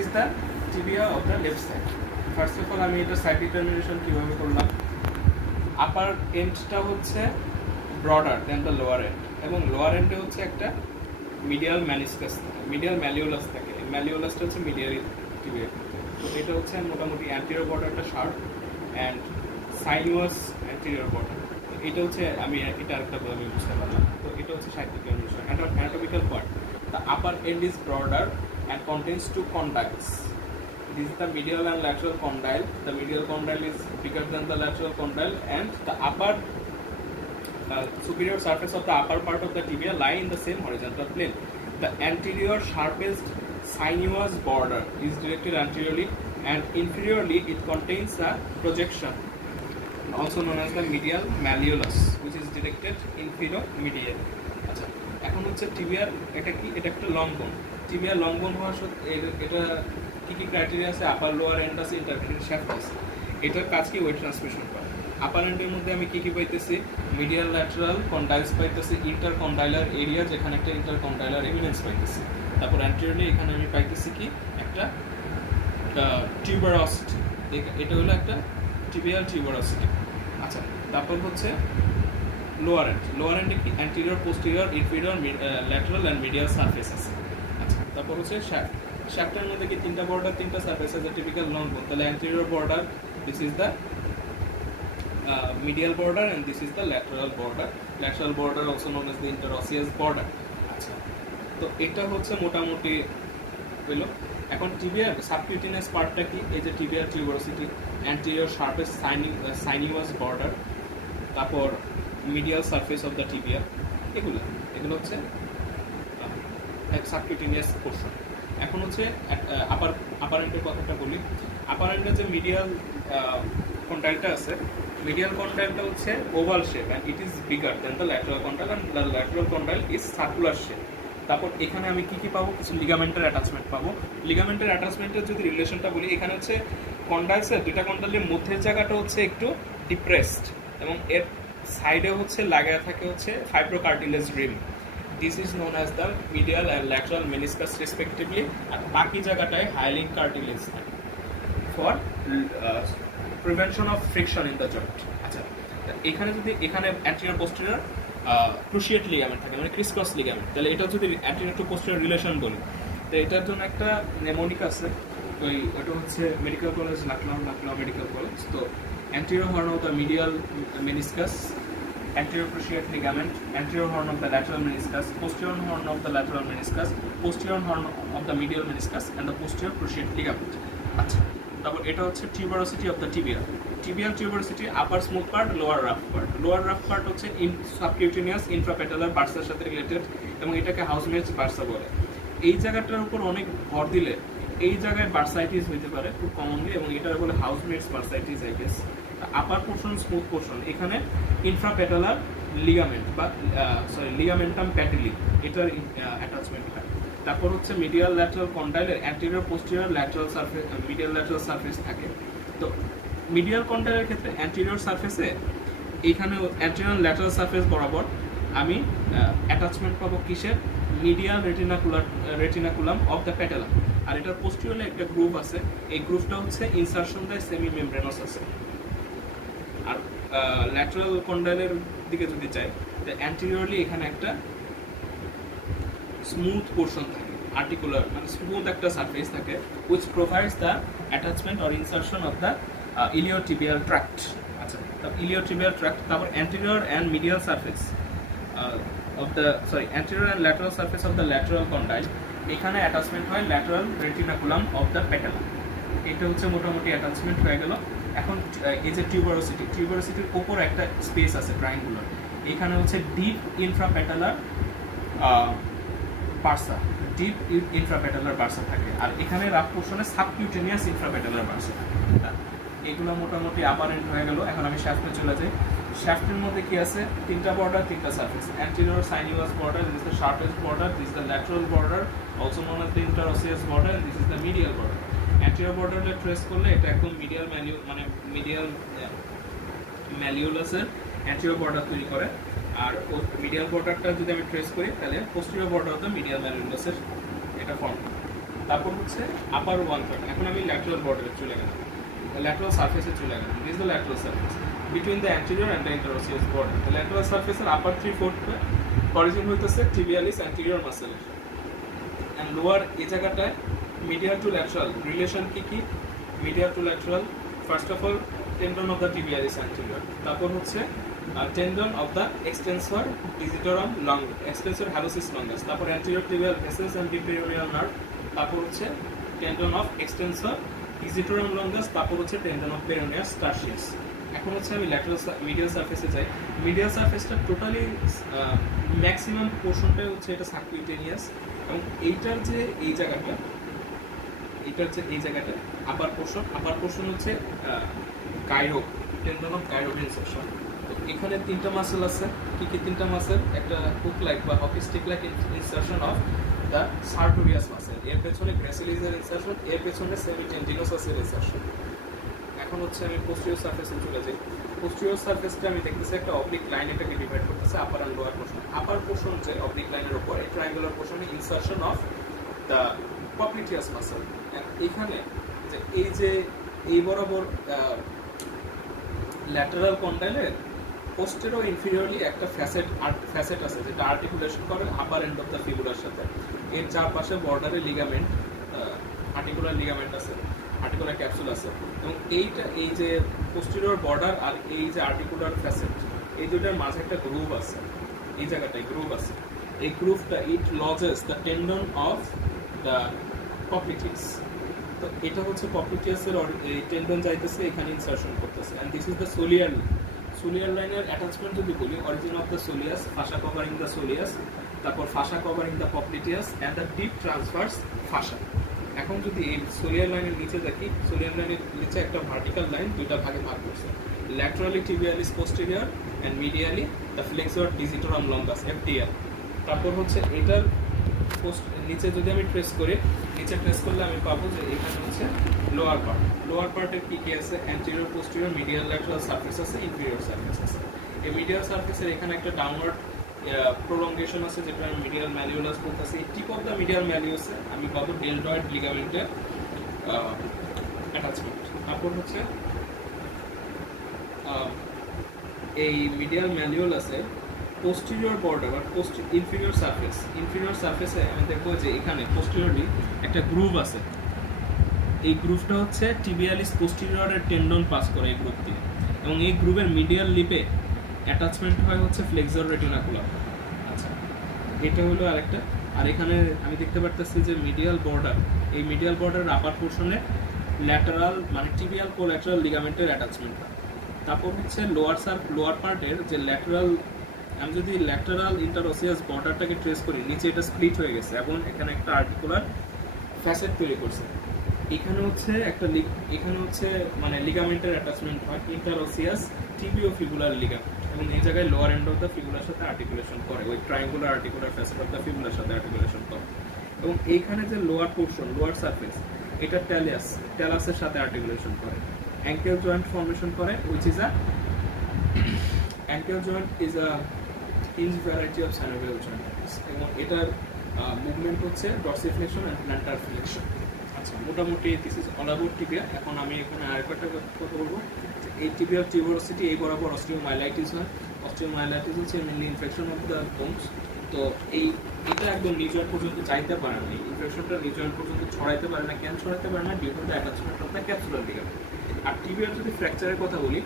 is the tibia of the left side. First of all আমি এটা side determination কিভাবে করলাম, আপার এন্ডটা হচ্ছে broader then the lower end, এবং লোয়ার এন্ডে হচ্ছে একটা মিডিয়াল ম্যানিসকাস মিডিয়াল ম্যালিওলাস থাকে। ম্যালিওলাসটা হচ্ছে মিডিয়াল টিবিয়া। তো এটা হচ্ছে মোটামুটি অ্যান্টেরিয়র বর্ডারটা শার্প অ্যান্ড সাইনুয়াস অ্যান্টেরিয়র বর্ডার। তো এটা হচ্ছে আমি এটা আরেকটা আমি বুঝতে পারলাম। তো এটা হচ্ছে side determination. Anatomical part, the upper end is broader and contains two condyles. This is the medial and lateral condyle. The medial condyle is bigger than the lateral condyle, and the upper superior surface of the upper part of the tibia lie in the same horizontal plane. The anterior sharpest sinuous border is directed anteriorly, and inferiorly it contains a projection, also known as the medial malleolus, which is directed infero-medially. আচ্ছা, এখন হচ্ছে টিবিয়ার এটা কি, এটা একটা long বোন। টিবিয়ার long বোন হওয়ার এটা কি কি ক্রাইটেরিয়া আছে, আপার লোয়ার এন্ড আছে, ইন্টারভেনিং শ্যাফট আছে। এটার কাজ কি, ওয়েট ট্রান্সমিশন করা। আপার এন্ডের মধ্যে আমি কি কি পাইতেছি, মিডিয়াল ল্যাটারাল কন্ডাইলস পাইতেছি, ইন্টারকন্ডাইলার এরিয়া যেখানে একটা ইন্টারকন্ডাইলার এমিনেন্স পাইতেছি। তারপর অ্যান্টেরিয়রলি এখানে আমি পাইতেছি কি, একটা টিউবারসিটি, এটা হলো একটা টিবিয়াল টিউবারসিটি। আচ্ছা, তারপর হচ্ছে লোয়ার এন্ডে কি anterior, posterior, inferior, lateral and medial surface আছে। আচ্ছা, তারপর হচ্ছে শ্যাফটের মধ্যে কি তিনটা বর্ডার, তিনটা সারফেস আছে, টিপিক্যাল লং বোন। তাহলে anterior border, this is the medial border and this is the lateral border also known as the interosseous border. আচ্ছা, তো এটা হচ্ছে মোটামুটি হলো। এখন টিবিয়ার সাবকিউটেনিয়াস পার্টটা কি, এই যে টিবিয়ার টিউবারসিটি, অ্যান্টেরিয়র শার্পেস্ট সাইনিউয়াস বর্ডার, তারপর medial surface of the tibia, এগুলো হচ্ছে সাবকিউটেনিয়াস পোরশন। এখন হচ্ছে আপার এন্ডের কথাটা বলি। আপার এন্ডের যে মিডিয়াল কন্ডাইলটা আছে, মিডিয়াল কন্ডাইলটা হচ্ছে oval shape and it is bigger than the lateral condyle and the lateral condyle is circular shape. তারপর এখানে আমি কি কি পাবো, কিছু লিগামেন্টের অ্যাটাচমেন্ট পাবো। লিগামেন্টের অ্যাটাচমেন্টের যদি রিলেশনটা বলি, এখানে হচ্ছে কন্ডাইলসের দুইটা কন্ডাইলের মধ্যের জায়গাটা হচ্ছে একটু ডিপ্রেসড এবং এর সাইডে হচ্ছে লাগায় থাকে হচ্ছে fibrocartilage rim. This is known as the medial and lateral meniscus respectively. আর বাকি জায়গাটায় হাইলিং কার্টিলেজ থাকে for prevention of friction in the joint. আচ্ছা, এখানে যদি এখানে অ্যান্টেরিয়র পোস্টেরিয়র ক্রুশিয়েট লিগামেন্ট থাকে, মানে ক্রিস ক্রস লিগামেন্ট, তাহলে এটা যদি অ্যান্টেরিয়র টু পোস্টেরিয়র রিলেশন বলি, তো এটার জন্য একটা নেমোনিক আছে। তো এটা হচ্ছে medical college Lucknow medical college. তো anterior horn of the medial meniscus, anterior cruciate ligament, anterior horn of the lateral meniscus, posterior horn of the lateral meniscus, posterior horn of the medial meniscus, and the posterior cruciate ligament. আচ্ছা, তারপর এটা হচ্ছে tuberosity of the tibia. Tibial tuberosity upper smooth part, lower rough part. Lower rough part হচ্ছে subcutaneous infrapatellar বার্সার সাথে related এবং এটাকে হাউসমেটস Barca বলে। এই জায়গাটার উপর অনেক ভর দিলে এই জায়গায় বার্সাইটিস হইতে পারে খুব কমনলি, এবং এটার বলে housemaid's bursitis I guess. Upper portion smooth portion, এখানে ইনফ্রাপেটালার লিগামেন্ট বা লিগামেন্টাম প্যাটেলি, এটার অ্যাটাচমেন্ট হয়। তারপর হচ্ছে মিডিয়াল ল্যাটারাল কন্ডাইলের anterior posterior lateral surface, medial lateral surface থাকে। তো মিডিয়াল কন্ডাইলের ক্ষেত্রে অ্যান্টেরিয়র সারফেসে এখানে অ্যান্টেরিয়র ল্যাটারাল সারফেস বরাবর আমি অ্যাটাচমেন্ট পাবো কিসের, মিডিয়াল রেটিনাকুলাম অফ দ্য প্যাটেলা। আর এটার পোস্টেরিয়রে একটা গ্রুপ আছে, এই গ্রুপটা হচ্ছে ইনসারশন দ্য সেমি মেমব্রেনাস আছে। আর ল্যাটারাল কন্ডাইলের দিকে যদি চাই, তো অ্যান্টেরিয়রলি এখানে একটা স্মুথ পোর্শন থাকে, আর্টিকুলার মানে স্মুথ একটা সারফেস থাকে, which provides the attachment or insertion of the iliotibial tract. আচ্ছা, তো iliotibial tract, তারপর anterior and medial surface of the anterior and lateral surface of the lateral condyle, এখানে attachment হয় lateral রেটিনাকুলাম of the patella. এটা হচ্ছে মোটামুটি attachment হয়ে গেল। এখন এই যে টিউবারসিটির উপর একটা স্পেস আছে ট্রায়াঙ্গুলার, এখানে হচ্ছে ডিপ ইনফ্রাপ্যাটেলার বার্সা, ডিপ ইনফ্রাপ্যাটেলার বার্সা থাকে। আর এখানে রাফ পোর্শনে সাবকিউটেনিয়াস ইনফ্রাপ্যাটেলার বার্সা থাকে। এগুলো মোটামুটি আপার এন্ড হয়ে গেল। এখন আমি শ্যাফটে চলে যাই। শ্যাফটের মধ্যে কি আছে, তিনটা বর্ডার, তিনটা surface. Anterior sinuous border, this is the sharpest border, this is the lateral border also known as the interosseous border, this is the medial border. Anterior বর্ডারটা ট্রেস করলে এটা একদম মিডিয়াল ম্যালিওলাসের অ্যান্টেরিয়র বর্ডার তৈরি করে। আর medial বর্ডারটা যদি আমি trace করি, তাহলে posterior border of the medial ম্যালিওলাসের এটা ফর্ম করে। তারপর হচ্ছে আপার 1/3। এখন আমি ল্যাটারাল বর্ডারে চলে গেলাম, ল্যাটারাল সারফেসে চলে গেলাম। This is the lateral surface between the anterior and the interosseous border. The lateral সারফেসের আপার 3/4 অরিজিন হইতেছে টিবিয়ালিস অ্যান্টেরিয়র মাসেলের, অ্যান্ড লোয়ার এই জায়গাটায় মিডিয়াল টু ল্যাটারাল রিলেশন কি medial to lateral first of all tendon of the tibialis anterior, তারপর হচ্ছে tendon of the extensor digitorum long extensor hallucis longus, তারপর anterior tibial vessels and deep peroneal nerve, তারপর হচ্ছে tendon of extensor digitorum longus, তারপর হচ্ছে tendon of পেরোনিয়াস টার্সিয়াস। এখন হচ্ছে আমি ল্যাটারাল মিডিয়াল সারফেসে যাই। মিডিয়াল সারফেসটা টোটালি ম্যাক্সিমাম পোর্শনটাই হচ্ছে এটা সাবকিউটেনিয়াস, এবং এইটার যে এই জায়গাটা, এটার যে এই জায়গাটা আপার পোর্শন হচ্ছে গাইরো, টেন্ডন অফ গাইরোভিয়ান সেকশন। তো এখানে তিনটা মাসেল আছে। কি তিনটা মাসেল? একটা হুক লাইক বা hockey stick like insertion of the sartorius muscle, এর পেছনে গ্রেসিলিসের ইনসারশন, এর পেছনে সেমিটেন্ডিনোসাসের ইনসারশন। এখন হচ্ছে আমি পোস্টিরিয়র সারফেসে চলে যাই। পোস্টিরিয়র সারফেসটা আমি দেখতেছি একটা অবলিক লাইন এটাকে ডিভাইড করতেছে upper and lower portion. Upper portion যে অবলিক লাইনের উপর এই ট্রায়াঙ্গুলার পোর্শনে insertion of the popliteus muscle. এখানে যে এই বরাবর ল্যাটারাল কন্ডাইলের পোস্টেরও ইনফিরিয়রলি একটা ফ্যাসেট আছে যেটা আর্টিকুলেশন করে আপার এন্ড অফ দ্য ফিবুলার সাথে। এর চারপাশে বর্ডারে লিগামেন্ট, আর্টিকুলার লিগামেন্ট আছে, আর্টিকুলার ক্যাপসুল আছে, এবং এই যে পোস্টেরিয়র বর্ডার আর এই যে আর্টিকুলার ফ্যাসেট, এই দুটার মাঝে একটা গ্রুভ আছে, এই জায়গাটায় গ্রুভ আছে। এই গ্রুভটা it lodges the tendon of the popliteus. তো এটা হচ্ছে পপ্লিটিয়াসের টেন্ডন যাইতেছে এখানে ইনসারশন করতেছে, and this is the soleal লাইনের অ্যাটাচমেন্ট যদি বলি, origin of the soleus, fascia covering the soleus, তারপর fascia covering the popliteus and the deep transverse fascia. এখন যদি এই সোলিয়ার লাইনের নিচে দেখি, সোলিয়ার লাইনের নিচে একটা ভার্টিক্যাল লাইন দুইটা ভাগে ভাগ করছে, laterally tibialis posterior and medially the flexor digitorum longus FDL. তারপর হচ্ছে এটার নিচে যদি আমি ট্রেস করি, নিচে ট্রেস করলে আমি পাবো যে এখানে হচ্ছে লোয়ার পার্টের কি আছে? Anterior, posterior, medial lateral surface আছে, ইনফিরিয়র সারফেস আছে। এই মিডিয়াল সারফেসের এখানে একটা ডাউনওয়ার্ড প্রলঙ্গেশন আছে যেটা আমি মিডিয়াল ম্যালিওলাস বলতেছি। টিপ অফ দ্য মিডিয়াল ম্যালিওসে আমি পাবো ডেলটয়েড লিগামেন্টের অ্যাটাচমেন্ট। তারপর হচ্ছে এই মিডিয়াল ম্যালিওলাসে পোস্টেরিয়র বর্ডার বা ইনফিরিয়র সারফেসে আমি দেখবো যে এখানে পোস্টেরিয়রলি একটা গ্রুভ আছে। এই গ্রুভটা হচ্ছে টিবিয়ালিস পোস্টেরিয়রের টেন্ডন পাস করে এই গ্রুভ দিয়ে, এবং এই গ্রুভের মিডিয়াল লিপে অ্যাটাচমেন্ট হয় হচ্ছে ফ্লেক্সর রেটিনাকুলাম। আচ্ছা, এটা হলো আরেকটা। আর এখানে আমি দেখতে পারতেছি যে মিডিয়াল বর্ডার, এই মিডিয়াল বর্ডারের আপার পোর্শনে ল্যাটারাল মানে টিবিয়াল কোল্যাটারাল লিগামেন্টের অ্যাটাচমেন্ট হয়। তারপর হচ্ছে লোয়ার পার্টের যে ল্যাটারাল, আমি যদি ল্যাটারাল ইন্টারওসিয়াস বর্ডারটাকে ট্রেস করি, নিচে এটা স্প্লিট হয়ে গেছে এবং এখানে একটা আর্টিকুলার ফ্যাসেট তৈরি করছে। এখানে হচ্ছে মানে লিগামেন্টের অ্যাটাচমেন্ট হয় ইন্টারওসিয়াস টিবিওফিবুলার লিগামেন্ট, এবং এই জায়গায় lower end of the fibular সাথে আর্টিকুলেশন করে, ওই triangular articular facet of the fibular সাথে আর্টিকুলেশন করে। এবং এইখানে যে লোয়ার পোর্শন, লোয়ার সারফেস, এটা ট্যালাসের সাথে আর্টিকুলেশন করে, অ্যাঙ্কেল জয়েন্ট ফর্মেশন করে, which is a ankle joint is a hinge variety of synovial joint, এবং এটার মুভমেন্ট হচ্ছে ডরসিফ্লেকশন অ্যান্ড প্ল্যান্টার ফ্লেকশন। আচ্ছা, মোটামুটি this is all about tibia. এখন আমি এখানে আরেকটা কথা বলবো, এই টিবিয়ার টিউবারোসিটি এই বরাবর অস্টিওমাইলাইটিস হয়। অস্টিওমাইলাইটিস হচ্ছে mainly infection of the bones. তো এটা একদম নিজ জয়েন্ট পর্যন্ত যাইতে পারে না, ইনফেকশনটা নিজ জয়েন্ট পর্যন্ত ছড়াইতে পারে না। কেন ছড়াইতে পারে না? Due to the attachment of the capsular ligament. আর টিবিয়ার যদি ফ্র্যাকচারের কথা বলি,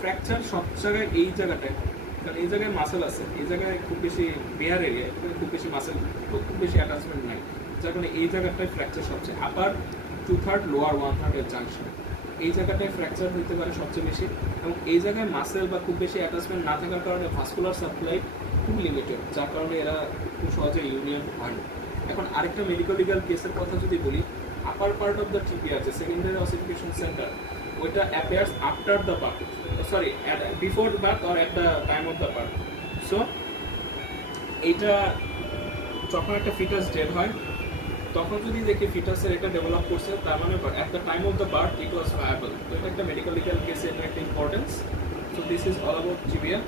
ফ্র্যাকচার সব জায়গায় এই জায়গাটায়, কারণ এই জায়গায় মাসেল আছে, এই জায়গায় খুব বেশি বেয়ার এরিয়া, খুব বেশি মাসেল, খুব বেশি অ্যাটাচমেন্ট নাই, যার কারণে এই জায়গাটায় ফ্র্যাকচার সবচেয়ে আপার 2/3 লোয়ার 1/3 এর জাংশন, এই জায়গাটায় ফ্র্যাকচার হইতে পারে সবচেয়ে বেশি। এবং এই জায়গায় মাসেল বা খুব বেশি অ্যাটাচমেন্ট না থাকার কারণে ভাস্কুলার সাপ্লাই খুব লিমিটেড, যার কারণে এরা খুব সহজে ইউনিয়ন হয় না। এখন আরেকটা মেডিকেল লিগাল কেসের কথা যদি বলি, আপার পার্ট অফ দ্য টিবিয়া যে সেকেন্ডারি অসিফিকেশন সেন্টার, ওইটা appears after the birth, sorry before birth or at the time of the birth. So এইটা যখন একটা ফিটাস ডেড হয়, তখন যদি দেখি ফিটাসের এটা ডেভেলপ করছে, তার মানে at the time of the birth it was viable. তো এটা একটা মেডিকেল লিগাল কেসে এটা একটা importance. So this is all about tibia.